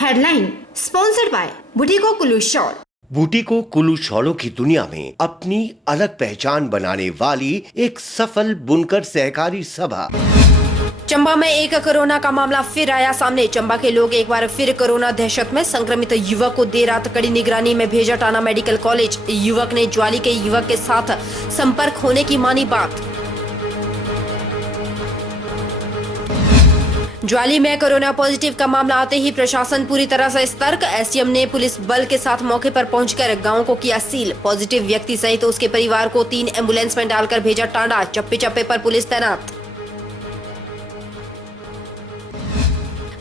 Headline sponsored by Bhuttico Kullu shawl. Bhuttico Kullu शॉलों की दुनिया में अपनी अलग पहचान बनाने वाली एक सफल बुनकर सहकारी सभा। चंबा में एक कोरोना का मामला फिर आया सामने। चंबा के लोग एक बार फिर कोरोना दहशत में संक्रमित युवक को देर रात कड़ी निगरानी में भेजा टांडा मेडिकल कॉलेज। युवक ने ज्वाली के युवक के साथ संपर्क होने की मानी बात। ज्वाली में कोरोना पॉजिटिव का मामला आते ही प्रशासन पूरी तरह से सतर्क। एसडीएम ने पुलिस बल के साथ मौके पर पहुंचकर गांव को किया सील। पॉजिटिव व्यक्ति सहित उसके परिवार को 3 एम्बुलेंस में डालकर भेजा टांडा। चप्पे चप्पे पर पुलिस तैनात।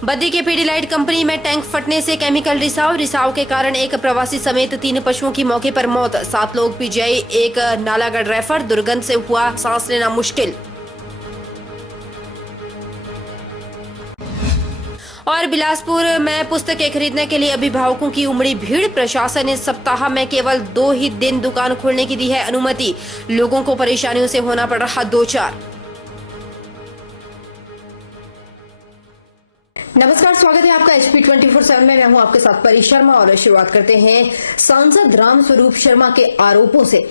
बद्दी के पीडीलाइट कंपनी में टैंक फटने से केमिकल रिसाव के कारण एक प्रवासी समेत 3 पशुओं की मौके पर मौत। 7 लोग पीजीआई, एक नालागढ़ रेफर। दुर्गंध से हुआ सांस लेना मुश्किल। और बिलासपुर में पुस्तकें खरीदने के लिए अभिभावकों की उमड़ी भीड़। प्रशासन ने सप्ताह में केवल 2 ही दिन दुकान खोलने की दी है अनुमति। लोगों को परेशानियों से होना पड़ रहा 2-4। नमस्कार, स्वागत है आपका HP 24/7 में। मैं हूं आपके साथ परी शर्मा और शुरुआत करते हैं सांसद रामस्वरूप शर्मा के आरोपों से।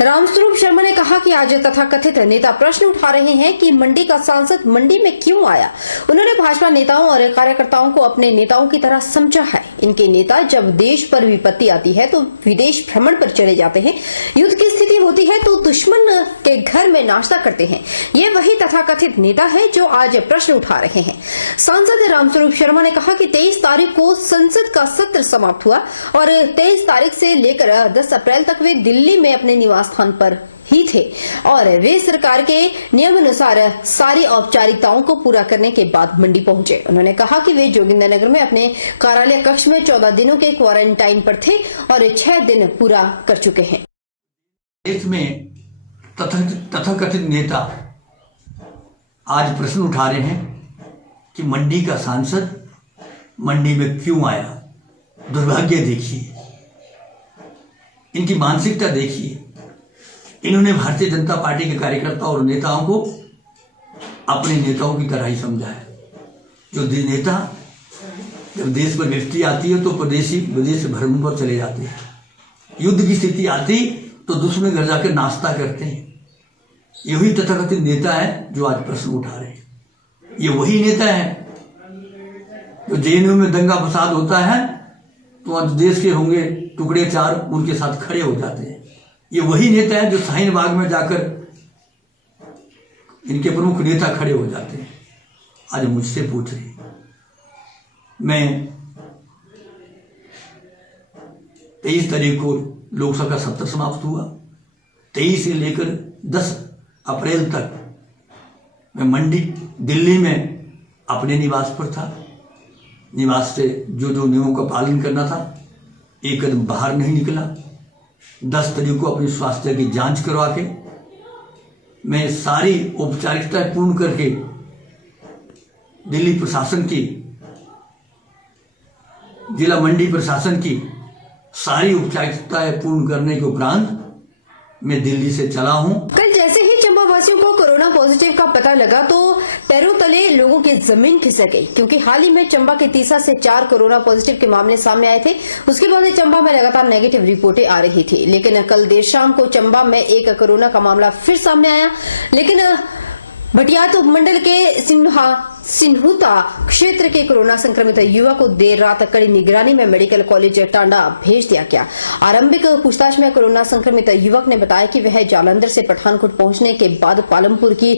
रामस्वरूप शर्मा ने कहा कि आज तथाकथित नेता प्रश्न उठा रहे हैं कि मंडी का सांसद मंडी में क्यों आया। उन्होंने भाजपा नेताओं और कार्यकर्ताओं को अपने नेताओं की तरह समझा है। इनके नेता जब देश पर विपत्ति आती है तो विदेश भ्रमण पर चले जाते हैं, युद्ध की स्थिति होती है तो दुश्मन के घर में नाश्ता करते हैं। ये वही तथाकथित नेता है जो आज प्रश्न उठा रहे हैं। सांसद रामस्वरूप शर्मा ने कहा कि 23 तारीख को संसद का सत्र समाप्त हुआ और 23 तारीख से लेकर 10 अप्रैल तक वे दिल्ली में अपने निवास स्थान पर ही थे और वे सरकार के नियमानुसार सारी औपचारिकताओं को पूरा करने के बाद मंडी पहुंचे। उन्होंने कहा कि वे जोगिंदरनगर में अपने कार्यालय कक्ष में 14 दिनों के क्वारंटाइन पर थे और 6 दिन पूरा कर चुके हैं। देश में तथाकथित नेता आज प्रश्न उठा रहे हैं कि मंडी का सांसद मंडी में क्यों आया। दुर्भाग्य देखिए, इनकी मानसिकता देखिए। इन्होंने भारतीय जनता पार्टी के कार्यकर्ताओं और नेताओं को अपने नेताओं की तरह ही समझा है। जो नेता जब देश पर विपत्ति आती है तो विदेश भ्रमण पर चले जाते हैं। युद्ध की स्थिति आती तो दुश्मन घर जाकर नाश्ता करते हैं। यही तथाकथित नेता है जो आज प्रश्न उठा रहे हैं। ये वही नेता है जो जेएनयू में दंगा फसाद होता है तो आज देश के होंगे टुकड़े 4 उनके साथ खड़े हो जाते हैं। ये वही नेता है जो शाहीन बाग में जाकर इनके प्रमुख नेता खड़े हो जाते हैं। आज मुझसे पूछ रहे, मैं 23 तारीख को लोकसभा का सत्र समाप्त हुआ। 23 से लेकर 10 अप्रैल तक मैं मंडी दिल्ली में अपने निवास पर था। निवास से जो नियमों का पालन करना था, एक कदम बाहर नहीं निकला। 10 तारीख को अपनी स्वास्थ्य की जांच करवा के मैं सारी औपचारिकताएं पूर्ण करके दिल्ली प्रशासन की, जिला मंडी प्रशासन की सारी औपचारिकताएं पूर्ण करने के उपरांत मैं दिल्ली से चला हूं। कल जैसे ही चंबा वासियों को कोरोना पॉजिटिव का पता लगा तो पैरों तले लोगों की जमीन खिसक गई, क्योंकि हाल ही में चंबा के 30 से 4 कोरोना पॉजिटिव के मामले सामने आए थे। उसके बाद चंबा में लगातार नेगेटिव रिपोर्टें आ रही थी, लेकिन कल देर शाम को चंबा में एक कोरोना का मामला फिर सामने आया। लेकिन भटियात उपमंडल के सिन्हुता क्षेत्र के कोरोना संक्रमित युवक को देर रात कड़ी निगरानी में मेडिकल कॉलेज टांडा भेज दिया गया। आरंभिक पूछताछ में कोरोना संक्रमित युवक ने बताया कि वह जालंधर से पठानकोट पहुंचने के बाद पालमपुर की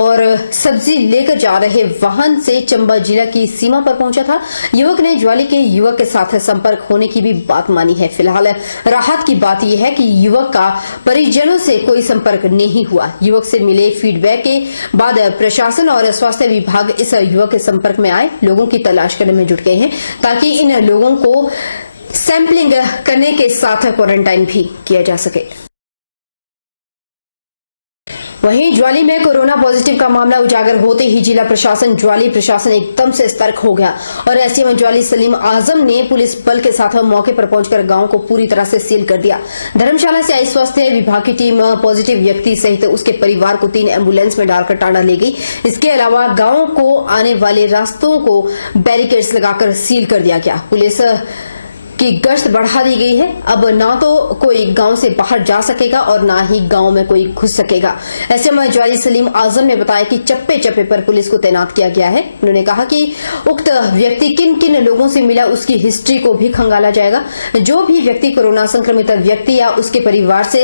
और सब्जी लेकर जा रहे वाहन से चंबा जिला की सीमा पर पहुंचा था। युवक ने ज्वाली के युवक के साथ संपर्क होने की भी बात मानी है। फिलहाल राहत की बात यह है कि युवक का परिजनों से कोई संपर्क नहीं हुआ। युवक से मिले फीडबैक के बाद प्रशासन और स्वास्थ्य विभाग इस युवक के संपर्क में आए लोगों की तलाश करने में जुट गए हैं, ताकि इन लोगों को सैंपलिंग करने के साथ क्वारंटाइन भी किया जा सके। वहीं ज्वाली में कोरोना पॉजिटिव का मामला उजागर होते ही जिला प्रशासन ज्वाली प्रशासन एकदम से सतर्क हो गया और एसडीएम ज्वाली सलीम आजम ने पुलिस बल के साथ मौके पर पहुंचकर गांव को पूरी तरह से सील कर दिया। धर्मशाला से आई स्वास्थ्य विभाग की टीम पॉजिटिव व्यक्ति सहित उसके परिवार को 3 एम्बुलेंस में डालकर टांडा ले गई। इसके अलावा गांव को आने वाले रास्तों को बैरिकेड्स लगाकर सील कर दिया गया। पुलिस की गश्त बढ़ा दी गई है। अब ना तो कोई गांव से बाहर जा सकेगा और ना ही गांव में कोई घुस सकेगा। एसएम ज्वाली सलीम आजम ने बताया कि चप्पे चप्पे पर पुलिस को तैनात किया गया है। उन्होंने कहा कि उक्त व्यक्ति किन किन लोगों से मिला उसकी हिस्ट्री को भी खंगाला जाएगा। जो भी व्यक्ति कोरोना संक्रमित व्यक्ति या उसके परिवार से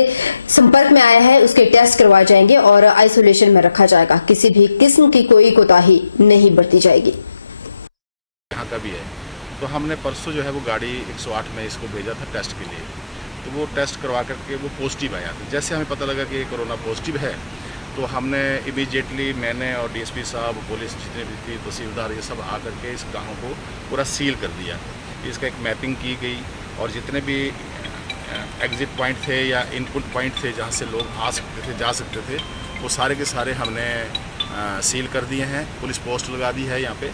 संपर्क में आया है उसके टेस्ट करवाए जाएंगे और आइसोलेशन में रखा जाएगा। किसी भी किस्म की कोई कोताही नहीं बरती जाएगी। यहाँ का भी है तो हमने परसों जो है वो गाड़ी 108 में इसको भेजा था टेस्ट के लिए, तो वो टेस्ट करवा करके वो पॉजिटिव आया था। जैसे हमें पता लगा कि ये कोरोना पॉजिटिव है तो हमने इमीडिएटली मैंने और डीएसपी साहब, पुलिस जितने भी थी, तहसीलदार, ये सब आकर के इस गाँव को पूरा सील कर दिया। इसका एक मैपिंग की गई और जितने भी एग्ज़िट पॉइंट थे या इनपुट पॉइंट थे जहाँ से लोग आ सकते थे, जा सकते थे, वो सारे के सारे हमने सील कर दिए हैं। पुलिस पोस्ट लगा दी है यहाँ पे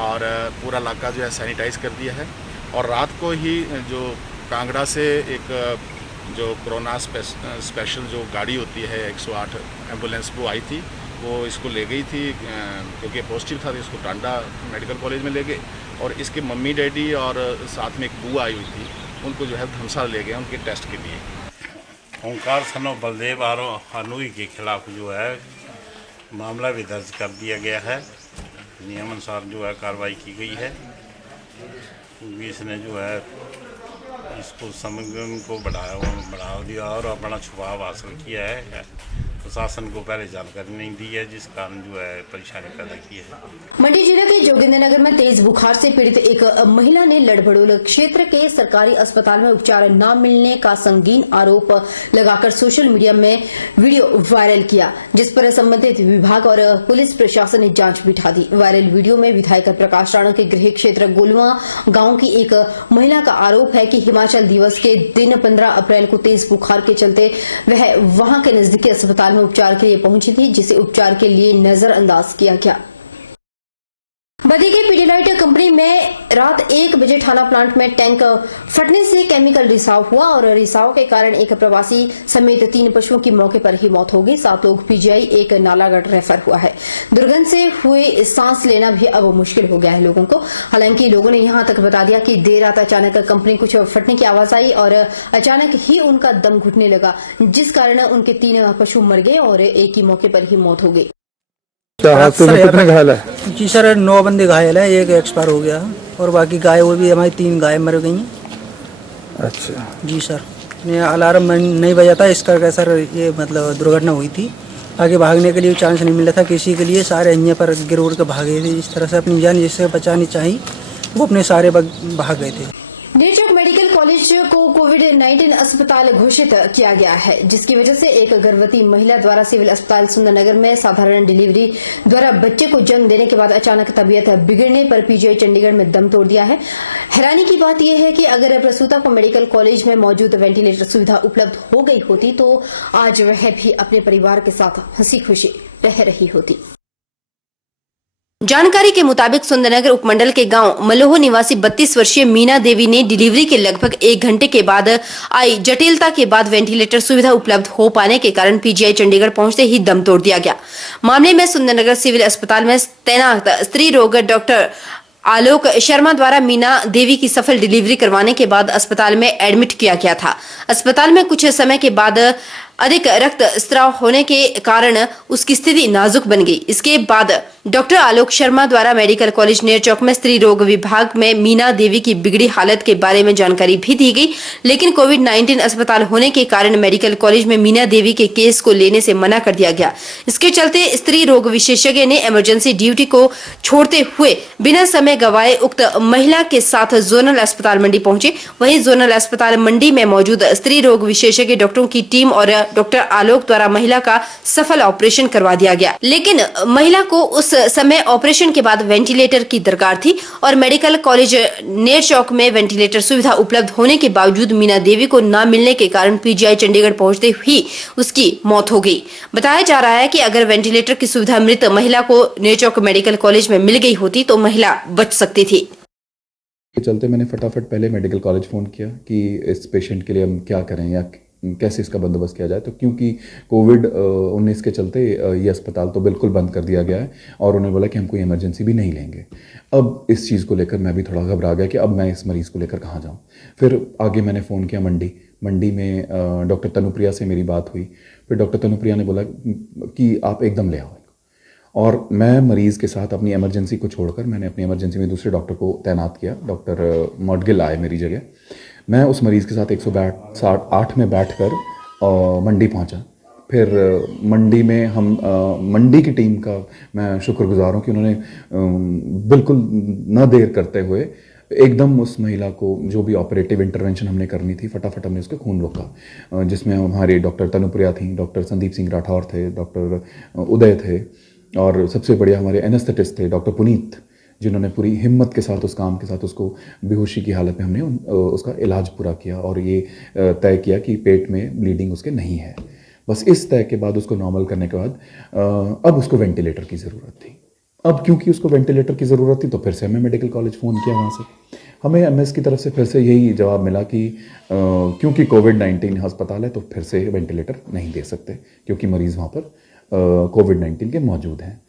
और पूरा इलाका जो है सैनिटाइज कर दिया है। और रात को ही जो कांगड़ा से एक जो कोरोना स्पेशल जो गाड़ी होती है 108 एम्बुलेंस वो आई थी, वो इसको ले गई थी क्योंकि पॉजिटिव था तो इसको टांडा मेडिकल कॉलेज में ले गए और इसके मम्मी डैडी और साथ में एक बुआ आई हुई थी, उनको जो है धर्मशाला ले गए उनके टेस्ट के लिए। ओंकार सनो बलदेव हनुई के खिलाफ जो है मामला भी दर्ज कर दिया गया है। नियमानुसार जो है कार्रवाई की गई है। इसने जो है इसको समग्र को बढ़ा दिया और अपना छुपाव हासिल किया है। प्रशासन को पहले जानकारी नहीं दी है जिस कारण जो है परेशानी पैदा की है। मंडी जिले के जोगिंद्रनगर में तेज बुखार से पीड़ित एक महिला ने लड़भड़ोल क्षेत्र के सरकारी अस्पताल में उपचार न मिलने का संगीन आरोप लगाकर सोशल मीडिया में वीडियो वायरल किया, जिस पर संबंधित विभाग और पुलिस प्रशासन ने जांच बिठा दी। वायरल वीडियो में विधायक प्रकाश राणा के गृह क्षेत्र गोलवा गांव की एक महिला का आरोप है कि हिमाचल दिवस के दिन 15 अप्रैल को तेज बुखार के चलते वह वहां के नजदीकी अस्पताल में उपचार के लिए पहुंची थी, जिसे उपचार के लिए नजरअंदाज किया गया। बदी के पीडीलाइट कंपनी में रात 1 बजे थाना प्लांट में टैंक फटने से केमिकल रिसाव हुआ और रिसाव के कारण एक प्रवासी समेत 3 पशुओं की मौके पर ही मौत हो गई। 7 लोग पीजीआई, एक नालागढ़ रेफर हुआ है। दुर्गंध से हुए सांस लेना भी अब मुश्किल हो गया है लोगों को। हालांकि लोगों ने यहां तक बता दिया कि देर रात अचानक कंपनी कुछ फटने की आवाज आई और अचानक ही उनका दम घुटने लगा, जिस कारण उनके 3 पशु मर गए और एक की मौके पर ही मौत हो गई। कितने घायल है? जी सर 9 बंदे घायल है, एक एक्सपायर हो गया और बाकी गाय वो भी हमारी 3 गाय मर गई हैं। अच्छा जी सर, मैं अलार्म नहीं बजा था इसका क्या सर, ये मतलब दुर्घटना हुई थी। आगे भागने के लिए चांस नहीं मिला था किसी के लिए, सारे यहीं पर गिर उड़ के भागे थे। इस तरह से अपनी जान जिससे बचानी चाहिए वो अपने सारे भाग गए थे। नेरचौक मेडिकल कॉलेज को कोविड-19 अस्पताल घोषित किया गया है, जिसकी वजह से एक गर्भवती महिला द्वारा सिविल अस्पताल सुंदरनगर में साधारण डिलीवरी द्वारा बच्चे को जन्म देने के बाद अचानक तबीयत बिगड़ने पर पीजीआई चंडीगढ़ में दम तोड़ दिया है। हैरानी की बात यह है कि अगर प्रसूता को मेडिकल कॉलेज में मौजूद वेंटिलेटर सुविधा उपलब्ध हो गई होती तो आज वह भी अपने परिवार के साथ हंसी खुशी रह रही होती। जानकारी के मुताबिक सुंदरनगर उपमंडल के गांव मलोह निवासी 32 वर्षीय मीना देवी ने डिलीवरी के लगभग 1 घंटे के बाद आई जटिलता के बाद वेंटिलेटर सुविधा उपलब्ध हो पाने के कारण पीजीआई चंडीगढ़ पहुंचते ही दम तोड़ दिया गया। मामले में सुंदरनगर सिविल अस्पताल में तैनात स्त्री रोग डॉक्टर आलोक शर्मा द्वारा मीना देवी की सफल डिलीवरी करवाने के बाद अस्पताल में एडमिट किया गया था। अस्पताल में कुछ समय के बाद अधिक रक्त स्राव होने के कारण उसकी स्थिति नाजुक बन गई। इसके बाद डॉक्टर आलोक शर्मा द्वारा मेडिकल कॉलेज नेरचौक में स्त्री रोग विभाग में मीना देवी की बिगड़ी हालत के बारे में जानकारी भी दी गई, लेकिन कोविड-19 अस्पताल होने के कारण मेडिकल कॉलेज में मीना देवी के केस को लेने से मना कर दिया गया। इसके चलते स्त्री रोग विशेषज्ञ ने इमरजेंसी ड्यूटी को छोड़ते हुए बिना समय गवाए उक्त महिला के साथ जोनल अस्पताल मंडी पहुंचे। वहीं जोनल अस्पताल मंडी में मौजूद स्त्री रोग विशेषज्ञ डॉक्टरों की टीम और डॉक्टर आलोक द्वारा महिला का सफल ऑपरेशन करवा दिया गया। लेकिन महिला को उस समय ऑपरेशन के बाद वेंटिलेटर की दरकार थी और मेडिकल कॉलेज नेर चौक में वेंटिलेटर सुविधा उपलब्ध होने के बावजूद मीना देवी को न मिलने के कारण पीजीआई चंडीगढ़ पहुंचते ही उसकी मौत हो गई। बताया जा रहा है कि अगर वेंटिलेटर की सुविधा मृत महिला को नेर चौक मेडिकल कॉलेज में मिल गई होती तो महिला बच सकती थी। के चलते मैंने फटाफट पहले मेडिकल कॉलेज फ़ोन किया कि इस पेशेंट के लिए हम क्या करें या कैसे इसका बंदोबस्त किया जाए। तो क्योंकि कोविड-19 के चलते ये अस्पताल तो बिल्कुल बंद कर दिया गया है और उन्होंने बोला कि हम कोई इमरजेंसी भी नहीं लेंगे। अब इस चीज़ को लेकर मैं भी थोड़ा घबरा गया कि अब मैं इस मरीज़ को लेकर कहाँ जाऊँ। फिर आगे मैंने फ़ोन किया मंडी में डॉक्टर तनुप्रिया से मेरी बात हुई। फिर डॉक्टर तनुप्रिया ने बोला कि आप एकदम ले आओ, और मैं मरीज़ के साथ अपनी इमरजेंसी को छोड़कर मैंने अपनी इमरजेंसी में दूसरे डॉक्टर को तैनात किया। डॉक्टर मॉडगिल आए मेरी जगह। मैं उस मरीज़ के साथ 108 में बैठकर मंडी पहुंचा। फिर मंडी में हम मंडी की टीम का मैं शुक्रगुजार हूँ कि उन्होंने बिल्कुल न देर करते हुए एकदम उस महिला को जो भी ऑपरेटिव इंटरवेंशन हमने करनी थी फटाफट हमने उसका खून रोका, जिसमें हमारे डॉक्टर तनुप्रिया थी, डॉक्टर संदीप सिंह राठौर थे, डॉक्टर उदय थे और सबसे बढ़िया हमारे एनेस्थेटिस्ट थे डॉक्टर पुनीत, जिन्होंने पूरी हिम्मत के साथ उस काम के साथ उसको बेहोशी की हालत में हमने उसका इलाज पूरा किया और ये तय किया कि पेट में ब्लीडिंग उसके नहीं है। बस इस तय के बाद उसको नॉर्मल करने के बाद अब उसको वेंटिलेटर की ज़रूरत थी। अब क्योंकि उसको वेंटिलेटर की ज़रूरत थी तो फिर से हमें मेडिकल कॉलेज फ़ोन किया। वहाँ से हमें एमएस की तरफ से फिर से यही जवाब मिला कि क्योंकि कोविड-19 अस्पताल है तो फिर से वेंटिलेटर नहीं दे सकते क्योंकि मरीज़ वहाँ पर कोविड-19 के मौजूद हैं।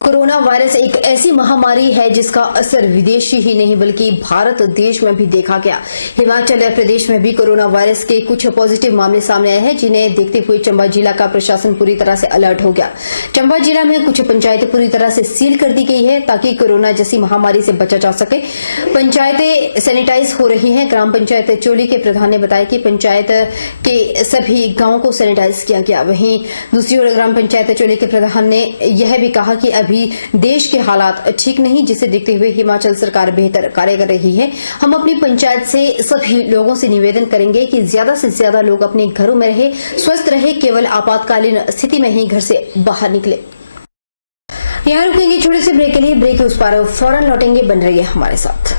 कोरोना वायरस एक ऐसी महामारी है जिसका असर विदेशी ही नहीं बल्कि भारत देश में भी देखा गया। हिमाचल प्रदेश में भी कोरोना वायरस के कुछ पॉजिटिव मामले सामने आए हैं, जिन्हें देखते हुए चंबा जिला का प्रशासन पूरी तरह से अलर्ट हो गया। चंबा जिला में कुछ पंचायतें पूरी तरह से सील कर दी गई है ताकि कोरोना जैसी महामारी से बचा जा सके। पंचायतें सैनिटाइज हो रही हैं। ग्राम पंचायत चोली के प्रधान ने बताया कि पंचायत के सभी गांवों को सैनिटाइज किया गया। वहीं दूसरी ओर ग्राम पंचायत चोली के प्रधान ने यह भी कहा कि अभी देश के हालात ठीक नहीं, जिसे देखते हुए हिमाचल सरकार बेहतर कार्य कर रही है। हम अपनी पंचायत से सभी लोगों से निवेदन करेंगे कि ज्यादा से ज्यादा लोग अपने घरों में रहे, स्वस्थ रहे, केवल आपातकालीन स्थिति में ही घर से बाहर निकले। यहाँ रुकेंगे छोटे से ब्रेक के लिए। ब्रेक के उस पार फौरन लौटेंगे, बन रही है हमारे साथ।